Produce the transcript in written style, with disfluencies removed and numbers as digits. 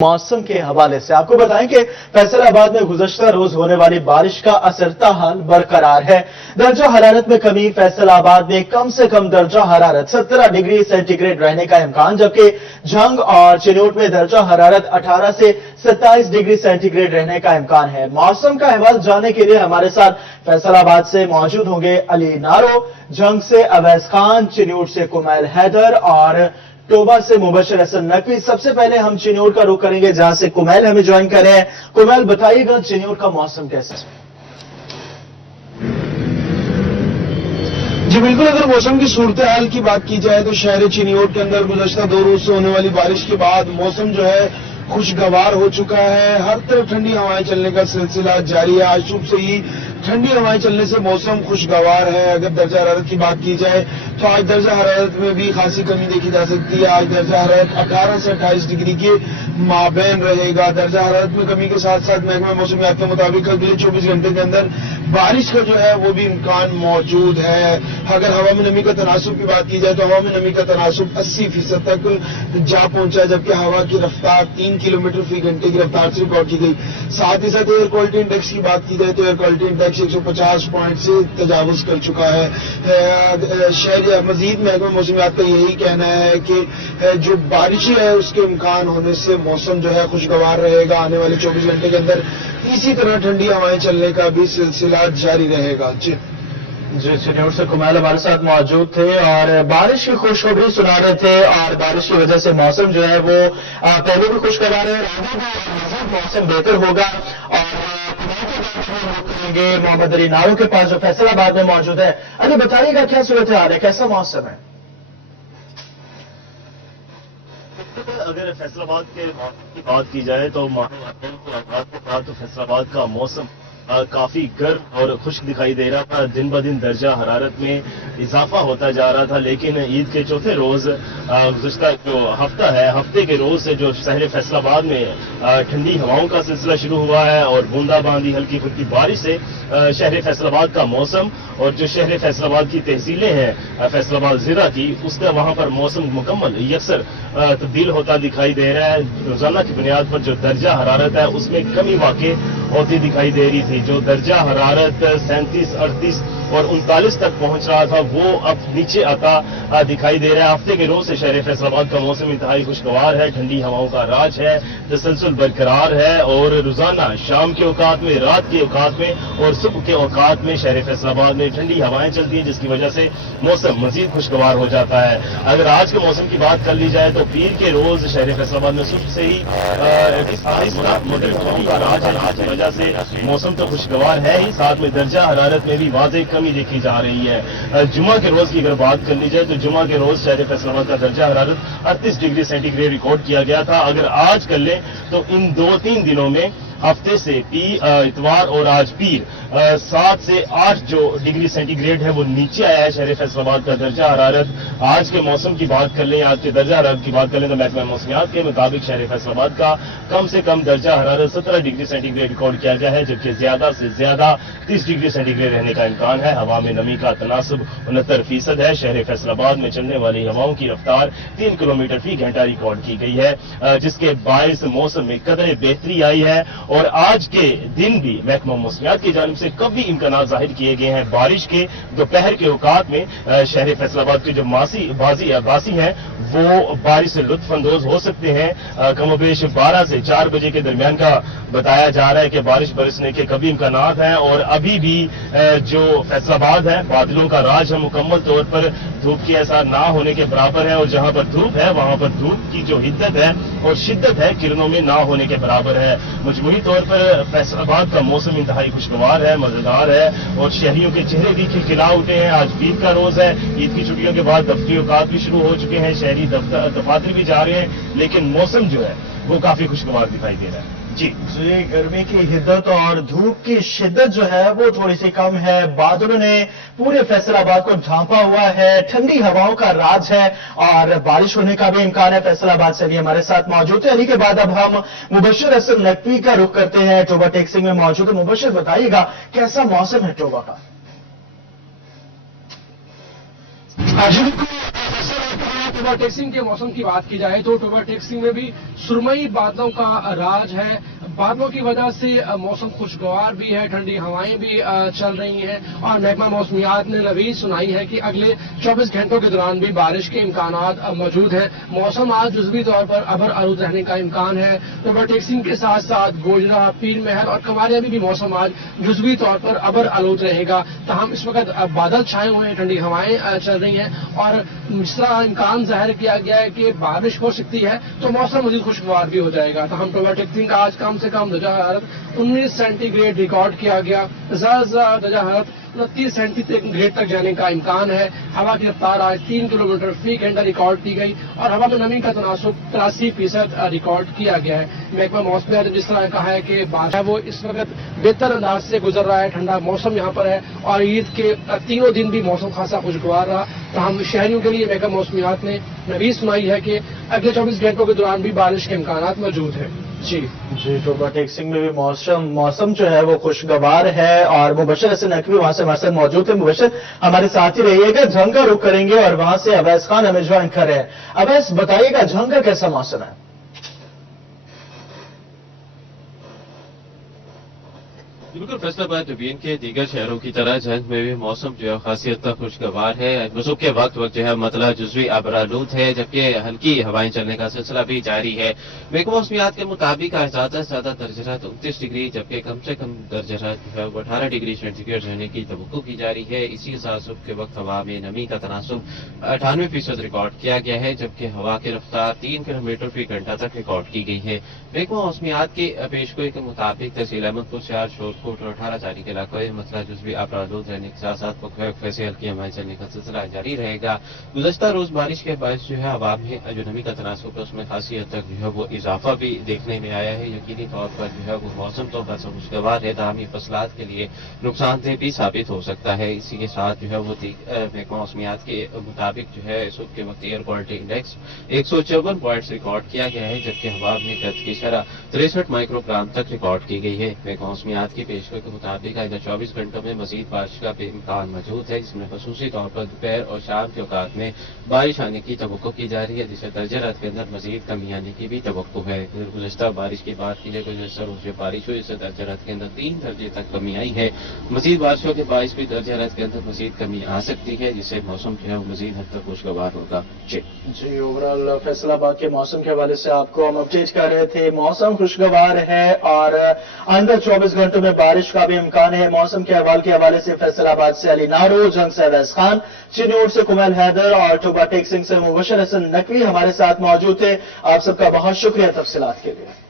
मौसम के हवाले से आपको बताएं कि फैसलाबाद में गुज़श्ता रोज होने वाली बारिश का असर ताहाल बरकरार है। दर्जा हरारत में कमी, फैसलाबाद में कम से कम दर्जा हरारत 17 डिग्री सेंटीग्रेड रहने का इम्कान, जबकि झंग और चिनोट में दर्जा हरारत 18 से 27 डिग्री सेंटीग्रेड रहने का इम्कान है। मौसम का अहवाल जानने के लिए हमारे साथ फैसलाबाद से मौजूद होंगे अली नारो, झंग से अवैस खान, चिनोट से कुमैल हैदर और टोबा से मुबशर हसन नकवी। सबसे पहले हम चिन्योट का रुख करेंगे जहां से कुमैल हमें ज्वाइन कर रहे हैं। कुमैल, बताइएगा चिन्योट का मौसम कैसा है? जी बिल्कुल, अगर मौसम की सूरत हाल की बात की जाए तो शहर चिन्योट के अंदर गुज़श्ता 2 रोज से होने वाली बारिश के बाद मौसम जो है खुशगवार हो चुका है। हर तरफ ठंडी हवाएं चलने का सिलसिला जारी है। आज सुबह से ही ठंडी हवाएं चलने से मौसम खुशगवार है। अगर दर्जा हरारत की बात की जाए तो आज दर्जा हरारत में भी खासी कमी देखी जा सकती है। आज दर्जा हरारत 18 से 28 डिग्री के माबैन रहेगा। दर्जा हरारत में कमी के साथ साथ महकमा मौसमियात के मुताबिक अगले 24 घंटे के अंदर बारिश का जो है वो भी इम्कान मौजूद है। अगर हवा में नमी का तनासुब की बात की जाए तो हवा में नमी का तनासुब 80% तक जा पहुंचा, जबकि हवा की रफ्तार 3 किलोमीटर फी घंटे की रफ्तार से रिकॉर्ड की गई। साथ ही साथ एयर क्वालिटी इंडेक्स की बात की जाए तो एयर क्वालिटी इंडेक्स 150 पॉइंट से तजावुज कर चुका है। शहर मजीद महकमा मौसमियात का यही कहना है कि जो बारिश है उसके इम्कान होने से मौसम जो है खुशगवार रहेगा। आने वाले 24 घंटे के अंदर इसी तरह ठंडी हवाएं चलने का भी सिलसिला जारी रहेगा। जी चिन्योट से कुमैल हमारे साथ मौजूद थे और बारिश की खुशखबरी सुना रहे थे और बारिश की वजह से मौसम जो है वो पहले भी खुशगवार है, आगे भी मौसम बेहतर होगा। और मोहम्मद अली नारो के पास जो फैसलाबाद में मौजूद है। अली, बताइएगा क्या सूरत हाल है, कैसा मौसम है? अगर फैसलाबाद की बात की जाए तो फैसलाबाद का मौसम काफी गर्म और खुश्क दिखाई दे रहा था। दिन ब दिन दर्जा हरारत में इजाफा होता जा रहा था, लेकिन ईद के चौथे रोज गुज़श्ता जो हफ्ता है, हफ्ते के रोज से जो शहर फैसलाबाद में ठंडी हवाओं का सिलसिला शुरू हुआ है और बूंदाबांदी हल्की फुल्की बारिश से शहर फैसलाबाद का मौसम और जो शहर फैसलाबाद की तहसीलें हैं फैसलाबाद जिला की, उसका वहां पर मौसम मुकम्मल यकसर तब्दील होता दिखाई दे रहा है। रोजाना की बुनियाद पर जो दर्जा हरारत है उसमें कमी वाक़ई होती दिखाई दे रही थी। जो दर्जा हरारत 37, 38 और 39 तक पहुंच रहा था वो अब नीचे आता दिखाई दे रहा है। हफ्ते के रोज से शहर फैसलाबाद का मौसम इंतहाई खुशगवार है, ठंडी हवाओं का राज है, तसलसल बरकरार है और रोजाना शाम के औकात में, रात के औकात में और सुबह के औकात में शहर फैसलाबाद में ठंडी हवाएं चलती हैं, जिसकी वजह से मौसम मजीद खुशगवार हो जाता है। अगर आज के मौसम की बात कर ली जाए तो पीर के रोज शहर फैसलाबाद में सुबह से ही का राज है, जिसकी वजह से मौसम तो खुशगवार है ही, साथ में दर्जा हरारत में भी वाज़ेह कमी देखी जा रही है। जुमा के रोज की अगर बात कर ली जाए तो जुमा के रोज शहर फैसलाबाद का दर्जा हरारत 38 डिग्री सेंटीग्रेड रिकॉर्ड किया गया था। अगर आज कर ले तो इन 2-3 दिनों में हफ्ते से इतवार और आज पीर 7 से 8 जो डिग्री सेंटीग्रेड है वो नीचे आया है शहर फैसलाबाद का दर्जा हरारत। आज के मौसम की बात कर लें, आज के दर्जा हरारत की बात कर लें तो महकमा मौसमियात के मुताबिक शहर फैसलाबाद का कम से कम दर्जा हरारत 17 डिग्री सेंटीग्रेड रिकॉर्ड किया गया है, जबकि ज्यादा से ज्यादा 30 डिग्री सेंटीग्रेड रहने का इम्कान है। हवा में नमी का तनासब 69% है। शहर फैसलाबाद में चलने वाली हवाओं की रफ्तार 3 किलोमीटर फी घंटा रिकॉर्ड की गई है, जिसके बायस मौसम में कदरे बेहतरी आई है। और आज के दिन भी महकमा मौसमियात की जानिब से कभी इम्कान जाहिर किए गए हैं बारिश के। दोपहर के औकात में शहर फैसलाबाद के जो बासी हैं वो बारिश से लुत्फ अंदोज हो सकते हैं। कमोबेश 12 से 4 बजे के दरमियान का बताया जा रहा है कि बारिश बरसने के कभी इम्कान हैं और अभी भी जो फैसलाबाद है बादलों का राज है, मुकम्मल तौर पर धूप की ऐसा ना होने के बराबर है। और जहां पर धूप है वहां पर धूप की जो हिद्दत है और शिद्दत है किरणों में ना होने के बराबर है। मजमूई तौर पर फैसलाबाद का मौसम इंतहाई खुशगवार है, मजेदार है और शहरियों के चेहरे भी खिलखिला उठे हैं। आज ईद का रोज है, ईद की छुट्टियों के बाद दफ्तरी औकात भी शुरू हो चुके हैं, शहरी दफातर भी जा रहे हैं, लेकिन मौसम जो है वो काफी खुशगवार दिखाई दे रहा है। जी गर्मी की हिद्दत और धूप की शिद्दत जो है वो थोड़ी सी कम है। बादलों ने पूरे फैसलाबाद को ढांपा हुआ है, ठंडी हवाओं का राज है और बारिश होने का भी इम्कान है। फैसलाबाद से अली हमारे साथ मौजूद है। अली के बाद अब हम मुबशर हसन नकवी का रुख करते हैं, टोबा टेक्सिंग में मौजूद है। मुबशर, बताइएगा कैसा मौसम है टोबा का? टोबा टेक्सिंग के मौसम की बात की जाए तो टोबा टेक्सिंग में भी सुरमई बादलों का राज है। बादलों की वजह से मौसम खुशगवार भी है, ठंडी हवाएं भी चल रही हैं और महकमा मौसमियात ने नवीद सुनाई है कि अगले 24 घंटों के दौरान भी बारिश के इम्कानात मौजूद हैं। मौसम आज जुज़वी तौर पर अबर आलूद रहने का इम्कान है। टोबा टेक्सिंग के साथ साथ गोजरा, पीर महल और कमारिया में भी मौसम आज जुज़वी तौर पर अबर आलूद रहेगा। तहम इस वक्त बादल छाए हुए हैं, ठंडी हवाएं चल रही हैं और जिस तरह इम्कान जाहिर किया गया है कि बारिश हो सकती है तो मौसम मजीद खुशगवार भी हो जाएगा। तहम टोबा टेक्सिंग का आज कम से कम दर्जा हरारत 19 सेंटीग्रेड रिकॉर्ड किया गया। ज़्यादा दर्जा हरारत 29 सेंटीग्रेड तक जाने का इम्कान है। हवा की रफ्तार आज 3 किलोमीटर फी घंटा रिकॉर्ड की गई और हवा में नमी का तनासुब 83% रिकॉर्ड किया गया है। महकमा मौसमियात ने जिस तरह कहा है कि बारिश वो इस वक्त बेहतर अंदाज से गुजर रहा है, ठंडा मौसम यहाँ पर है और ईद के तीनों दिन भी मौसम खासा खुशगवार रहा। तो हम शहरियों के लिए महकमा मौसमियात ने नवीद सुनाई है कि अगले 24 घंटों के दौरान भी बारिश के इम्कानात मौजूद हैं। जी टोबा टेक्सिंग में भी मौसम जो है वो खुशगवार है और मुबशर हसन नकवी वहां से हमारे साथ मौजूद है। मुबशर हमारे साथ ही रहिएगा, झंग का रुख करेंगे और वहां से अवैस खान हमें ज्वाइन कर रहे हैं। अवैस बताइएगा झंग का कैसा मौसम है? बिल्कुल फैसलाबाद डिवीजन के दीगर शहरों की तरह झंग में भी मौसम जो है खासी हद तक खुशगवार है। वजू के वक्त जो है मतलब जुज़वी अबरालूद है, जबकि हल्की हवाएं चलने का सिलसिला भी जारी है। महकमा मौसमियात के मुताबिक आज ज्यादा से ज्यादा दर्जरात 29 डिग्री जबकि कम से कम दर्जरात जो है वो 18 डिग्री सेंटीग्रेड रहने की तवक्को की जा रही है। इसी के साथ सुबह के वक्त हवा में नमी का तनासुब 98% रिकॉर्ड किया गया है, जबकि हवा की रफ्तार 3 किलोमीटर फी घंटा तक रिकॉर्ड की गई है। महकमा मौसमियात की पेशगोई के मुताबिक तहसील अहमदपुर से आज कोट और 18 तारीख के इलाकों में मसला जुज़वी अबरालूद रहने के साथ साथ वक्फे से हल्की हवाएं चलने का सिलसिला जारी रहेगा। गुज़श्ता रोज बारिश के बायस जो है हवा में जो नमी का तनासुब है उसमें खासी हद तक जो है वो इजाफा भी देखने में आया है। यकीनी तौर पर जो है वो मौसम तो खासा खुशगवार है, ताहमी फसलात के लिए नुकसानदेह भी साबित हो सकता है। इसी के साथ जो है वो महकमा मौसमियात के मुताबिक जो है सुबह के वक्त air quality index 154 points record किया गया है, जबकि हवा में गर्द की शरह 63 माइक्रोग्राम तक रिकॉर्ड की गई है। महकमा मौसमियात की पेशगोई के मुताबिक आइंदा 24 घंटों में मजीद बारिश का भी इम्कान मौजूद है, जिसमें खसूसी तौर पर दोपहर और शाम के औकात में बारिश आने की तवक्को की जा रही है, जिससे दर्जा रात के अंदर मजीद कमी आने की भी तवक्को है। गुज़श्ता बारिश की बात की जाए तो गुज़श्ता रोज जो बारिश हुई इससे दर्जा रात के अंदर 3 दर्जे तक कमी आई है। मजीद बारिशों के बायस भी दर्जा रात के अंदर मजीद कमी आ सकती है, जिससे मौसम जो है वो मजीद हद तक खुशगवार होगा। जी ओवरऑल फैसलाबाद के मौसम के हवाले से आपको हम अपडेट कर रहे थे। मौसम खुशगवार है और अंदर 24 घंटों में बारिश का भी इम्कान है। मौसम के अहवाल के हवाले से फैसलाबाद से अली नारो, जंग से अवैस खान, चिन्नौर से कुमैल हैदर और टोबा टेक्सिंग से मुबशर हसन नकवी हमारे साथ मौजूद थे। आप सबका बहुत शुक्रिया तफसीलात के लिए।